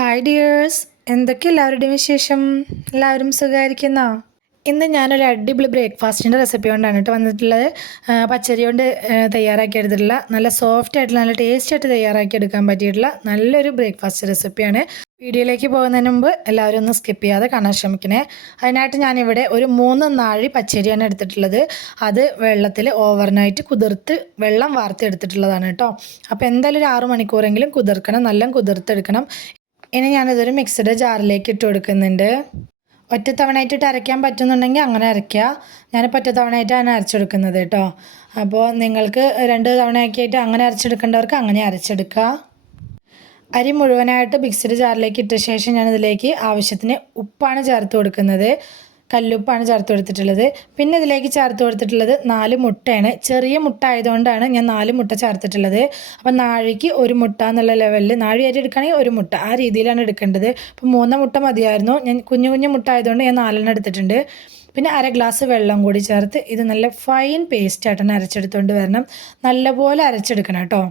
Hi dears എന്തൊക്കെ എല്ലാവരുടെയും വിശേഷം? എല്ലാവരും സുഖമായിരിക്കുന്നോ? ഇന്ന് ഞാനൊരു അടിപൊളി ബ്രേക്ക്ഫാസ്റ്റിന്റെ റെസിപ്പി കൊണ്ടാണ് കേട്ടോ വന്നിട്ടുള്ളത്. പച്ചരി കൊണ്ട് തയ്യാറാക്കി എടുത്തിട്ടുള്ള നല്ല സോഫ്റ്റ് ആയിട്ടുള്ള നല്ല ടേസ്റ്റ് ആയിട്ട് തയ്യാറാക്കി എടുക്കാൻ പറ്റിയിട്ടുള്ള നല്ലൊരു ബ്രേക്ക്ഫാസ്റ്റ് റെസിപ്പിയാണ് വീഡിയോയിലേക്ക് പോകുന്നതിന് മുമ്പ് എല്ലാവരും ഒന്ന് സ്കിപ്പ് ചെയ്യാതെ കാണാൻ ശ്രമിക്കണേ. അതിനായിട്ട് ഞാനിവിടെ ഒരു മൂന്ന് നാഴി പച്ചരിയാണ് എടുത്തിട്ടുള്ളത്. അത് വെള്ളത്തിൽ ഓവർനൈറ്റ് കുതിർത്ത് വെള്ളം വാർത്തെടുത്തിട്ടുള്ളതാണ് കേട്ടോ. അപ്പോൾ എന്തായാലും ഒരു ആറു മണിക്കൂറെങ്കിലും കുതിർക്കണം നല്ല കുതിർത്തെടുക്കണം. ഇനി ഞാനിതൊരു മിക്സഡ് ജാറിലേക്ക് ഇട്ട് കൊടുക്കുന്നുണ്ട്. ഒറ്റ തവണയായിട്ട് അരയ്ക്കാൻ പറ്റുന്നുണ്ടെങ്കിൽ അങ്ങനെ അരയ്ക്കുക. ഞാനിപ്പോൾ ഒറ്റ തവണയായിട്ടാണ് അരച്ചെടുക്കുന്നത് കേട്ടോ. അപ്പോൾ നിങ്ങൾക്ക് രണ്ട് തവണയൊക്കെയായിട്ട് അങ്ങനെ അരച്ചെടുക്കേണ്ടവർക്ക് അങ്ങനെ അരച്ചെടുക്കുക. അരി മുഴുവനായിട്ട് മിക്സഡ് ജാറിലേക്ക് ഇട്ട ശേഷം ഞാനിതിലേക്ക് ആവശ്യത്തിന് ഉപ്പാണ് ചേർത്ത് കൊടുക്കുന്നത്. കല്ലുപ്പാണ് ചേർത്ത് കൊടുത്തിട്ടുള്ളത് പിന്നെ ഇതിലേക്ക് ചേർത്ത് കൊടുത്തിട്ടുള്ളത് നാല് മുട്ടയാണ്. ചെറിയ മുട്ട ആയതുകൊണ്ടാണ് ഞാൻ നാല് മുട്ട ചേർത്തിട്ടുള്ളത്. അപ്പം നാഴിക്ക് ഒരു മുട്ട എന്നുള്ള ലെവലിൽ നാഴി അരി എടുക്കുകയാണെങ്കിൽ ഒരു മുട്ട ആ രീതിയിലാണ് എടുക്കേണ്ടത്. അപ്പം മൂന്ന മുട്ട മതിയായിരുന്നു. ഞാൻ കുഞ്ഞു കുഞ്ഞു മുട്ട ആയതുകൊണ്ട് ഞാൻ നാലെണ്ണം എടുത്തിട്ടുണ്ട്. പിന്നെ അര ഗ്ലാസ് വെള്ളം കൂടി ചേർത്ത് ഇത് നല്ല ഫൈൻ പേസ്റ്റ് ആയിട്ടാണ് അരച്ചെടുത്തുകൊണ്ട് വരണം. നല്ലപോലെ അരച്ചെടുക്കണം കേട്ടോ.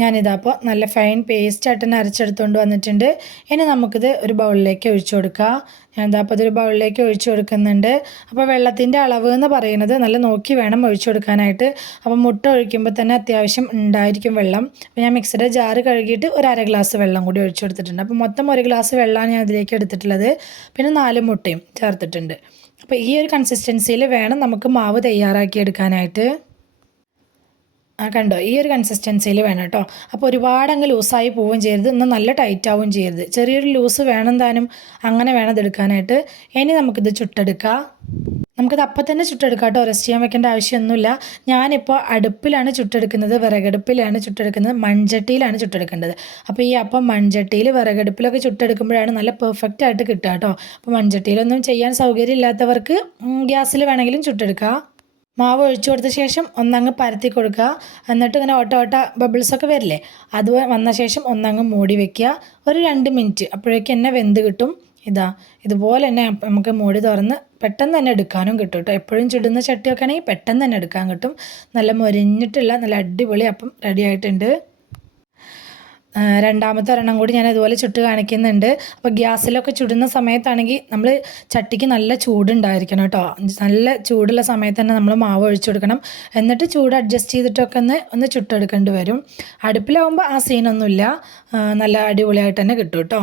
ഞാനിതാ അപ്പോൾ നല്ല ഫൈൻ പേസ്റ്റ് ആയിട്ട് തന്നെ അരച്ചെടുത്തുകൊണ്ട് വന്നിട്ടുണ്ട്. ഇനി നമുക്കിത് ഒരു ബൗളിലേക്ക് ഒഴിച്ചു കൊടുക്കാം. ഞാനിതാ അപ്പോൾ ഇതൊരു ബൗളിലേക്ക് ഒഴിച്ചു കൊടുക്കുന്നുണ്ട്. അപ്പോൾ വെള്ളത്തിന്റെ അളവ് എന്ന് പറയുന്നത് നല്ല നോക്കി വേണം ഒഴിച്ചു കൊടുക്കാനായിട്ട്. അപ്പോൾ മുട്ട ഒഴിക്കുമ്പോൾ തന്നെ അത്യാവശ്യം ഉണ്ടായിരിക്കും വെള്ളം. അപ്പോൾ ഞാൻ മിക്സിയുടെ ജാറ് കഴുകിയിട്ട് ഒരു അര ഗ്ലാസ് വെള്ളം കൂടി ഒഴിച്ചു കൊടുത്തിട്ടുണ്ട്. അപ്പോൾ മൊത്തം ഒരു ഗ്ലാസ് വെള്ളമാണ് ഞാൻ അതിലേക്ക് എടുത്തിട്ടുള്ളത്. പിന്നെ നാല് മുട്ടയും ചേർത്തിട്ടുണ്ട്. അപ്പോൾ ഈ ഒരു കൺസിസ്റ്റൻസിയിൽ വേണം നമുക്ക് മാവ് തയ്യാറാക്കി എടുക്കാനായിട്ട്. കണ്ടോ? ഈ ഒരു കൺസിസ്റ്റൻസിയിൽ വേണം കേട്ടോ. അപ്പോൾ ഒരുപാട് അങ്ങ് ലൂസായി പോവുകയും ചെയ്യരുത്. ഇന്ന് നല്ല ടൈറ്റ് ആവുകയും ചെയ്യരുത്. ചെറിയൊരു ലൂസ് വേണം താനും അങ്ങനെ വേണം ഇതെടുക്കാനായിട്ട് ഇനി നമുക്കിത് ചുട്ടെടുക്കാം. നമുക്കത് അപ്പം തന്നെ ചുട്ടെടുക്കാം കേട്ടോ. റെസ്റ്റ് ചെയ്യാൻ വെക്കേണ്ട ആവശ്യമൊന്നുമില്ല. ഞാനിപ്പോൾ അടുപ്പിലാണ് ചുട്ടെടുക്കുന്നത്. വിറകടുപ്പിലാണ് ചുട്ടെടുക്കുന്നത്. മൺചട്ടിയിലാണ് ചുട്ടെടുക്കേണ്ടത്. അപ്പോൾ ഈ അപ്പം മൺചട്ടിയിൽ വിറകടുപ്പിലൊക്കെ ചുട്ടെടുക്കുമ്പോഴാണ് നല്ല പെർഫെക്റ്റ് ആയിട്ട് കിട്ടുക കേട്ടോ. അപ്പോൾ മൺചട്ടിയിലൊന്നും ചെയ്യാൻ സൗകര്യം ഇല്ലാത്തവർക്ക് ഗ്യാസിൽ വേണമെങ്കിലും ചുട്ടെടുക്കാം. മാവ് ഒഴിച്ചു കൊടുത്ത ശേഷം ഒന്നങ്ങ് പരത്തി കൊടുക്കുക. എന്നിട്ട് ഇങ്ങനെ ഓട്ട ഓട്ട ബബിൾസൊക്കെ വരില്ലേ? അത് വന്ന ശേഷം ഒന്നങ്ങ് മൂടി വെക്കുക. ഒരു രണ്ട് മിനിറ്റ് അപ്പോഴേക്കും എന്നെ വെന്ത് കിട്ടും. ഇതാ. ഇതുപോലെ തന്നെ നമുക്ക് മൂടി തുറന്ന് പെട്ടെന്ന് തന്നെ എടുക്കാനും കിട്ടും കേട്ടോ. എപ്പോഴും ചുടുന്ന ചട്ടിയൊക്കെ ആണെങ്കിൽ പെട്ടെന്ന് തന്നെ എടുക്കാൻ കിട്ടും. നല്ല മൊരിഞ്ഞിട്ടുള്ള നല്ല അടിപൊളി അപ്പം റെഡി ആയിട്ടുണ്ട്. രണ്ടാമത്തെ ഒരെണ്ണം കൂടി ഞാൻ അതുപോലെ ചുട്ട് കാണിക്കുന്നുണ്ട്. അപ്പോൾ ഗ്യാസിലൊക്കെ ചുടുന്ന സമയത്താണെങ്കിൽ നമ്മൾ ചട്ടിക്ക് നല്ല ചൂടുണ്ടായിരിക്കണം കേട്ടോ. നല്ല ചൂടുള്ള സമയത്ത് തന്നെ നമ്മൾ മാവ് ഒഴിച്ചു കൊടുക്കണം. എന്നിട്ട് ചൂട് അഡ്ജസ്റ്റ് ചെയ്തിട്ടൊക്കെ ഒന്ന് ഒന്ന് ചുട്ടെടുക്കേണ്ടി വരും. അടുപ്പിലാവുമ്പോൾ ആ സീനൊന്നുമില്ല നല്ല അടിപൊളിയായിട്ട് തന്നെ കിട്ടും കേട്ടോ.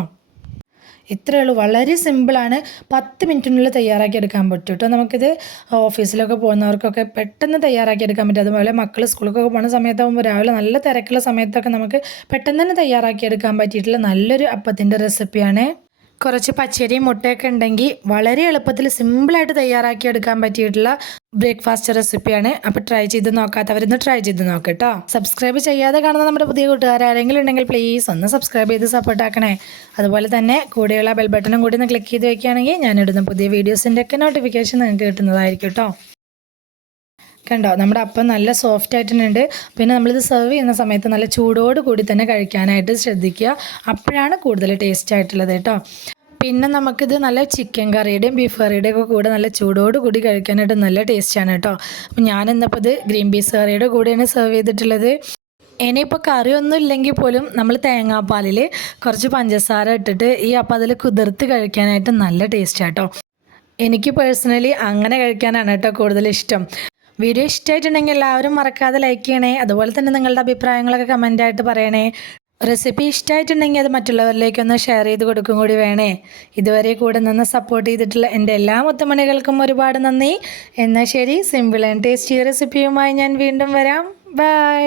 ഇത്രയേ ഉള്ളൂ. വളരെ സിമ്പിളാണ് പത്ത് മിനിറ്റിനുള്ളിൽ തയ്യാറാക്കി എടുക്കാൻ പറ്റും കേട്ടോ. നമുക്കിത് ഓഫീസിലൊക്കെ പോകുന്നവർക്കൊക്കെ പെട്ടെന്ന് തയ്യാറാക്കി എടുക്കാൻ പറ്റും. അതുപോലെ മക്കൾ സ്കൂളിലൊക്കെ പോകുന്ന സമയത്താകുമ്പോൾ രാവിലെ നല്ല തിരക്കുള്ള സമയത്തൊക്കെ നമുക്ക് പെട്ടെന്ന് തന്നെ തയ്യാറാക്കി എടുക്കാൻ പറ്റിയിട്ടുള്ള നല്ലൊരു അപ്പത്തിന്റെ റെസിപ്പിയാണ് കുറച്ച് പച്ചരിയും മുട്ടയൊക്കെ ഉണ്ടെങ്കിൽ വളരെ എളുപ്പത്തിൽ സിമ്പിളായിട്ട് തയ്യാറാക്കി എടുക്കാൻ പറ്റിയിട്ടുള്ള ബ്രേക്ക്ഫാസ്റ്റ് റെസിപ്പിയാണ്. അപ്പോൾ ട്രൈ ചെയ്ത് നോക്കാത്തവരൊന്ന് ട്രൈ ചെയ്ത് നോക്കട്ടോ സബ്സ്ക്രൈബ് ചെയ്യാതെ കാണുന്ന നമ്മുടെ പുതിയ കൂട്ടുകാരെങ്കിലും ഉണ്ടെങ്കിൽ പ്ലീസ് ഒന്ന് സബ്സ്ക്രൈബ് ചെയ്ത് സപ്പോർട്ട് ആക്കണേ. അതുപോലെ തന്നെ കൂടെയുള്ള ബെൽ ബട്ടണും കൂടി ഒന്ന് ക്ലിക്ക് ചെയ്ത് വെക്കുകയാണെങ്കിൽ ഞാനിടുന്ന പുതിയ വീഡിയോസിന്റെ ഒക്കെ നോട്ടിഫിക്കേഷൻ നിങ്ങൾക്ക് കിട്ടുന്നതായിരിക്കും കേട്ടോ കണ്ടോ? നമ്മുടെ അപ്പം നല്ല സോഫ്റ്റ് ആയിട്ടുണ്ട് പിന്നെ നമ്മളിത് സെർവ് ചെയ്യുന്ന സമയത്ത് നല്ല ചൂടോട് കൂടി തന്നെ കഴിക്കാനായിട്ട് ശ്രദ്ധിക്കുക. അപ്പോഴാണ് കൂടുതൽ ടേസ്റ്റ് ആയിട്ടുള്ളത് കേട്ടോ. പിന്നെ നമുക്കിത് നല്ല ചിക്കൻ കറിയുടെയും ബീഫ് കറിയുടെയും ഒക്കെ കൂടെ നല്ല ചൂടോട് കൂടി കഴിക്കാനായിട്ട് നല്ല ടേസ്റ്റാണ് കേട്ടോ. അപ്പം ഞാൻ ഇന്നിപ്പോൾ ഇത് ഗ്രീൻ പീസ് കറിയുടെ കൂടെയാണ് സെർവ് ചെയ്തിട്ടുള്ളത്. ഇനിയിപ്പോൾ കറിയൊന്നും ഇല്ലെങ്കിൽ പോലും നമ്മൾ തേങ്ങാപ്പാലിൽ കുറച്ച് പഞ്ചസാര ഇട്ടിട്ട് ഈ അപ്പം അതിൽ കുതിർത്ത് കഴിക്കാനായിട്ട് നല്ല ടേസ്റ്റ് കേട്ടോ. എനിക്ക് പേഴ്സണലി അങ്ങനെ കഴിക്കാനാണ് കേട്ടോ കൂടുതൽ ഇഷ്ടം. വീഡിയോ ഇഷ്ടമായിട്ടുണ്ടെങ്കിൽ എല്ലാവരും മറക്കാതെ ലൈക്ക് ചെയ്യണേ. അതുപോലെ തന്നെ നിങ്ങളുടെ അഭിപ്രായങ്ങളൊക്കെ കമന്റായിട്ട് പറയണേ. റെസിപ്പി ഇഷ്ടമായിട്ടുണ്ടെങ്കിൽ അത് മറ്റുള്ളവരിലേക്കൊന്ന് ഷെയർ ചെയ്ത് കൊടുക്കും കൂടി വേണേ. ഇതുവരെ കൂടെ നിന്ന് സപ്പോർട്ട് ചെയ്തിട്ടുള്ള എന്റെ എല്ലാ മുത്തമണികൾക്കും ഒരുപാട് നന്ദി. എന്നാൽ ശരി സിമ്പിൾ ആൻഡ് ടേസ്റ്റി റെസിപ്പിയുമായി ഞാൻ വീണ്ടും വരാം. ബൈ